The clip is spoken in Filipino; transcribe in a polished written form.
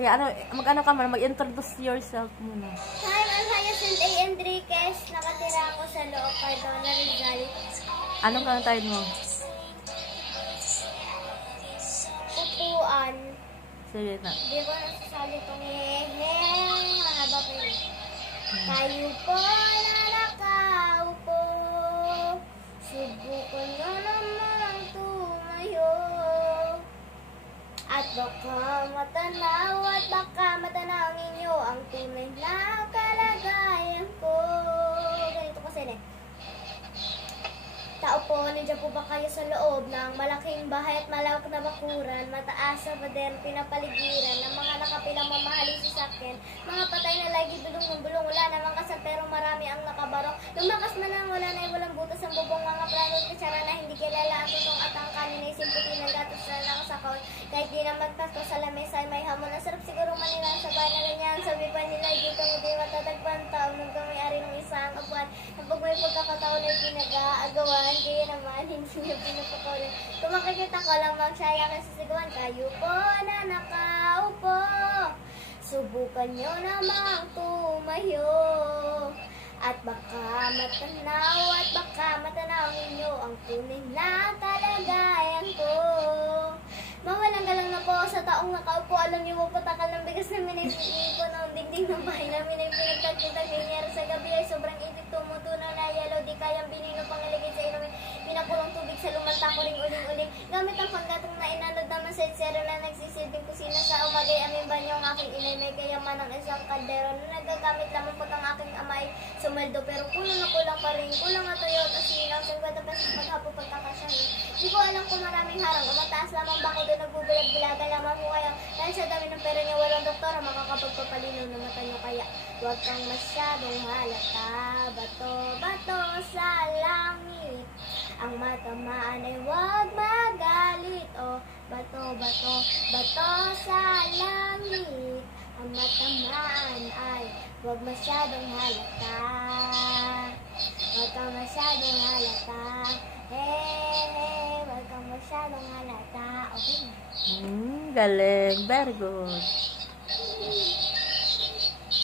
Sige, ano, mag-ano ka muna, mag-introduce yourself muna. Hi, I'm Hyacinth A. Enriquez. Nakatira ako sa loob kay Donna Rizal. Anong kantahin mo? Upuan. Sige na. Di ba nasasali itong mahaba pa yun. Tayo po na nakaupo, subukan nyo naman tumayo. At baka matanaw ninyo ang tunay na kalagayan ko. Ganito kasi tao po, nandiyan po ba kayo sa loob ng malaking bahay at malawak na bakuran, mataas sa pader, pinapaligiran ng mga nakapilang mamahalin sa sakyan, mga patay na lagi bulong-bulong, wala namang kasal pero marami ang nakabarok, lumakas man ang wala na walang butas ang bubong, mga plano at kutsara na hindi kilala ang tutong at ang kanin ay simputin ng gatos na nakasakawin, kahit di na magpasko sa lamesa ay may hamon, ang sarap siguro manila sa bahay na ganyan, sabi pa nila dito hindi matatagpan taon, nung may-ari ng isang abuan, kapag may pagkakataon ay pinag-aagawan, kaya naman, hindi niya pinapakaulin. Kung makikita ko lang magsaya ka sa siguan, kayo po na nakaupo. Subukan nyo namang tumayo. At baka matanaw ninyo ang tunay na kalagayan ko. Mawalang galang na po sa taong nakaupo. Alam niyo po, patakal ng bigas namin ay piipo ng dingding ng bahay namin ay pinagtagtitag nangyari sa gabi ay sobrang init tumutunaw na yellow. Di kayang binino pangaligid sa inumin. Pinakulong tubig sa lumanta ko ring uling-uling. Gamit ang panggatong na inanod naman sa zero na nagsisilbing kusina sa umagay. Amin ba niyo ang aking inay may kayaman ng isang kaldero na nagagamit lamang pag ang aking ama ay sumeldo. Pero kulang na kulang pa rin. Kulang na toyo at asilaw. 50 pesos maghapo pagkakasyahin. Di ko alam kung maraming harang. Umataas lamang bako doon nagbubulag-bulaga lamang ko kaya. Dahil sa dami ng pera niya walang doktor makakapagpapalinaw na mata niya kaya. Huwag kang masyadong halata. Bato sa langit. Ang matamaan ay huwag magalit. O bato sa langit. Ang matamaan ay huwag masyadong halata. Huwag kang masyadong halata. Hey, huwag kang masyadong halata. Okay. Galing. Very good.